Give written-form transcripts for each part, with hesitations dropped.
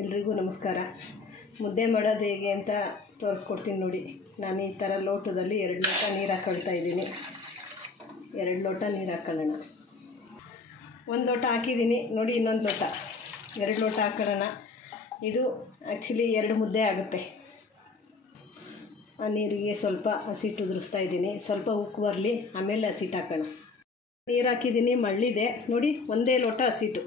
ಎಲ್ರಿಗೂ ನಮಸ್ಕಾರ. ಮುದ್ದೆ ಮಾಡೋದು ಹೇಗೆ ಅಂತ ತೋರಿಸ್ಕೊಡ್ತೀನಿ ನೋಡಿ. ನಾನು ಈ ಥರ ಲೋಟದಲ್ಲಿ 2 ಲೋಟ ನೀರು ಹಾಕ್ಕೊಳ್ತಾ ಇದ್ದೀನಿ. 2 ಲೋಟ ನೀರು ಹಾಕ್ಕೊಳ್ಳೋಣ. 1 ಲೋಟ ಹಾಕಿದ್ದೀನಿ ನೋಡಿ, ಇನ್ನೊಂದು ಲೋಟ 2 ಲೋಟ ಹಾಕ್ಕೊಳ್ಳೋಣ. ಇದು ಆ್ಯಕ್ಚುಲಿ 2 ಮುದ್ದೆ ಆಗುತ್ತೆ. ಆ ನೀರಿಗೆ ಸ್ವಲ್ಪ ಹಸಿಟ್ಟು ಉದುರಿಸ್ತಾ ಇದ್ದೀನಿ, ಸ್ವಲ್ಪ ಉಪ್ಪು ಬರಲಿ, ಆಮೇಲೆ ಹಸಿಟ್ಟು ಹಾಕೋಣ. ನೀರು ಹಾಕಿದ್ದೀನಿ, ಮಳ್ಳಿದೆ ನೋಡಿ. 1 ಲೋಟ ಹಸಿಟ್ಟು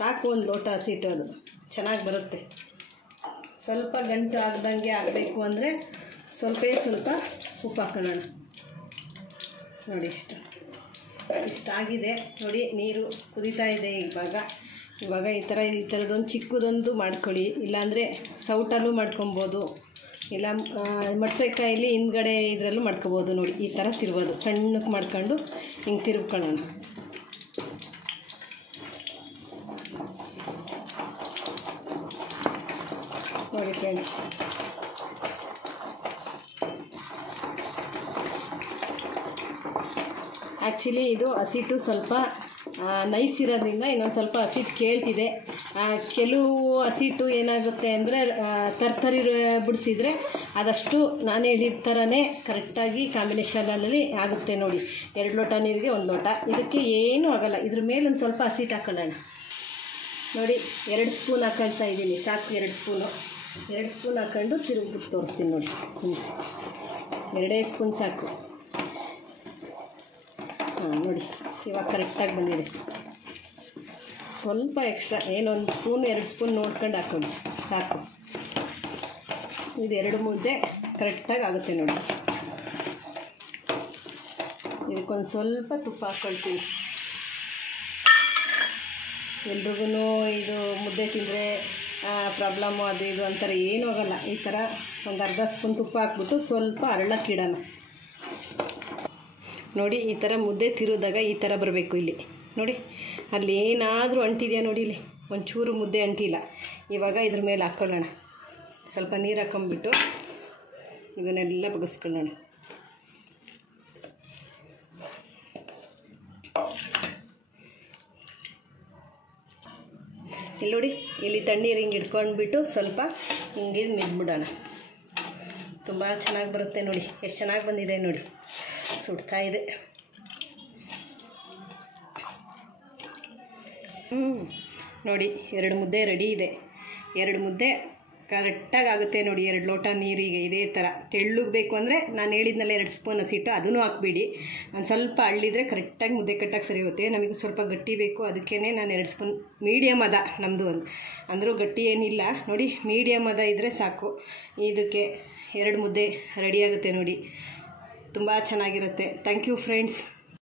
ಸಾಕು, 1 ಲೋಟ ಹಸಿಟ್ಟು, ಅದು ಚೆನ್ನಾಗಿ ಬರುತ್ತೆ. ಸ್ವಲ್ಪ ಗಂಟು ಆಗದಂಗೆ ಆಗಬೇಕು ಅಂದರೆ ಸ್ವಲ್ಪ ಉಪ್ಪು ಹಾಕೋಣ ನೋಡಿ. ಇಷ್ಟಾಗಿದೆ ನೋಡಿ. ನೀರು ಕುದೀತಾ ಇದೆ. ಇವಾಗ ಈ ಥರದೊಂದು ಚಿಕ್ಕದೊಂದು ಮಾಡ್ಕೊಳ್ಳಿ, ಇಲ್ಲಾಂದರೆ ಸೌಟಲ್ಲೂ ಮಾಡ್ಕೊಬೋದು, ಇಲ್ಲ ಮಡ್ಸೆಕಾಯಲ್ಲಿ ಹಿಂದ್ಗಡೆ ಇದರಲ್ಲೂ ಮಾಡ್ಕೊಬೋದು ನೋಡಿ. ಈ ಥರ ತಿರ್ಬೋದು, ಸಣ್ಣಕ್ಕೆ ಮಾಡ್ಕೊಂಡು ಹಿಂಗೆ ತಿರ್ಕೊಳ್ಳೋಣ ನೋಡಿ ಫ್ರೆಂಡ್ಸ್. ಆ್ಯಕ್ಚುಲಿ ಇದು ಹಸಿಟ್ಟು ಸ್ವಲ್ಪ ನೈಸ್ ಇರೋದ್ರಿಂದ ಇನ್ನೊಂದು ಸ್ವಲ್ಪ ಹಸಿಟ್ಟು ಕೇಳ್ತಿದೆ. ಕೆಲವು ಹಸಿಟ್ಟು ಏನಾಗುತ್ತೆ ಅಂದರೆ ತರ್ತರಿ ಬಿಡಿಸಿದ್ರೆ ಅದಷ್ಟು ನಾನು ಹೇಳಿದ ಥರನೇ ಕರೆಕ್ಟಾಗಿ ಕಾಂಬಿನೇಷನಲ್ಲಿ ಆಗುತ್ತೆ ನೋಡಿ. 2 ಲೋಟ ನೀರಿಗೆ 1 ಲೋಟ, ಇದಕ್ಕೆ ಏನೂ ಆಗೋಲ್ಲ. ಇದ್ರ ಮೇಲೆ ಒಂದು ಸ್ವಲ್ಪ ಹಸಿಟ್ಟು ಹಾಕೊಳ್ಳೋಣ ನೋಡಿ. 2 ಸ್ಪೂನ್ ಹಾಕೊಳ್ತಾ ಇದ್ದೀನಿ, ಸಾಕು. 2 ಸ್ಪೂನ್ ಹಾಕ್ಕೊಂಡು ತಿರುಗ್ಬಿಟ್ಟು ತೋರಿಸ್ತೀನಿ ನೋಡಿ. 2 ಸ್ಪೂನ್ ಸಾಕು. ನೋಡಿ, ಇವಾಗ ಕರೆಕ್ಟಾಗಿ ಬಂದಿದೆ. ಸ್ವಲ್ಪ ಎಕ್ಸ್ಟ್ರಾ ಏನೊಂದು ಸ್ಪೂನ್ 2 ಸ್ಪೂನ್ ನೋಡ್ಕೊಂಡು ಹಾಕ್ಕೊಳ್ಳಿ, ಸಾಕು. ಇದು 2 ಮುದ್ದೆ ಕರೆಕ್ಟಾಗಿ ಆಗುತ್ತೆ ನೋಡಿ. ಇದಕ್ಕೊಂದು ಸ್ವಲ್ಪ ತುಪ್ಪ ಹಾಕ್ಕೊಳ್ತೀನಿ. ಎಲ್ರಿಗೂ ಇದು ಮುದ್ದೆ ತಿಂದರೆ ಪ್ರಾಬ್ಲಮ್ಮು ಅದು ಇದು ಅಂತಾರೆ, ಏನೂ ಆಗೋಲ್ಲ. ಈ ಥರ ಒಂದು ಅರ್ಧ ಸ್ಪೂನ್ ತುಪ್ಪ ಹಾಕ್ಬಿಟ್ಟು ಸ್ವಲ್ಪ ಅರಳಕ್ಕಿಡೋಣ ನೋಡಿ. ಈ ಥರ ಮುದ್ದೆ ತಿರುದಾಗ ಈ ಥರ ಬರಬೇಕು. ಇಲ್ಲಿ ನೋಡಿ, ಅಲ್ಲಿ ಏನಾದರೂ ಅಂಟಿದೆಯಾ ನೋಡಿ, ಇಲ್ಲಿ ಒಂಚೂರು ಮುದ್ದೆ ಅಂಟಿಲ್ಲ. ಇವಾಗ ಇದ್ರ ಮೇಲೆ ಹಾಕ್ಕೊಳ್ಳೋಣ. ಸ್ವಲ್ಪ ನೀರು ಹಾಕೊಂಬಿಟ್ಟು ಇದನ್ನೆಲ್ಲ ಬಗ್ಗಿಸ್ಕೊಳ್ಳೋಣ. ಇಲ್ಲಿ ನೋಡಿ, ಇಲ್ಲಿ ತಣ್ಣೀರು ಹಿಂಗೆ ಇಟ್ಕೊಂಡ್ಬಿಟ್ಟು ಸ್ವಲ್ಪ ಹಿಂಗೆ ಮಿದ್ಬಿಡೋಣ. ತುಂಬ ಚೆನ್ನಾಗಿ ಬರುತ್ತೆ ನೋಡಿ. ಎಷ್ಟು ಚೆನ್ನಾಗಿ ಬಂದಿದೆ ನೋಡಿ, ಸುಡ್ತಾ ಇದೆ. ನೋಡಿ, 2 ಮುದ್ದೆ ರೆಡಿ ಇದೆ. 2 ಮುದ್ದೆ ಕರೆಕ್ಟಾಗಿ ಆಗುತ್ತೆ ನೋಡಿ. 2 ಲೋಟ ನೀರಿಗೆ ಇದೇ ಥರ ತೆಳ್ಳಗೆ ಬೇಕು ಅಂದರೆ ನಾನು ಹೇಳಿದ್ನಲ್ಲ 2 ಸ್ಪೂನ್ ಹಸಿಟ್ಟು, ಅದನ್ನು ಹಾಕ್ಬಿಡಿ. ಒಂದು ಸ್ವಲ್ಪ ಅಳ್ಳಿದ್ರೆ ಕರೆಕ್ಟಾಗಿ ಮುದ್ದೆ ಕಟ್ಟಕ್ಕೆ ಸರಿ ಹೋಗುತ್ತೆ. ನಮಗೆ ಸ್ವಲ್ಪ ಗಟ್ಟಿ ಬೇಕು, ಅದಕ್ಕೇ ನಾನು 2 ಸ್ಪೂನ್ ಮೀಡಿಯಮ್ ಅದ ನಮ್ಮದು. ಅಂದರೂ ಗಟ್ಟಿ ಏನಿಲ್ಲ ನೋಡಿ, ಮೀಡಿಯಮ್ ಅದ ಇದ್ದರೆ ಸಾಕು. ಇದಕ್ಕೆ 2 ಮುದ್ದೆ ರೆಡಿಯಾಗುತ್ತೆ ನೋಡಿ. ತುಂಬ ಚೆನ್ನಾಗಿರುತ್ತೆ. Thank you friends.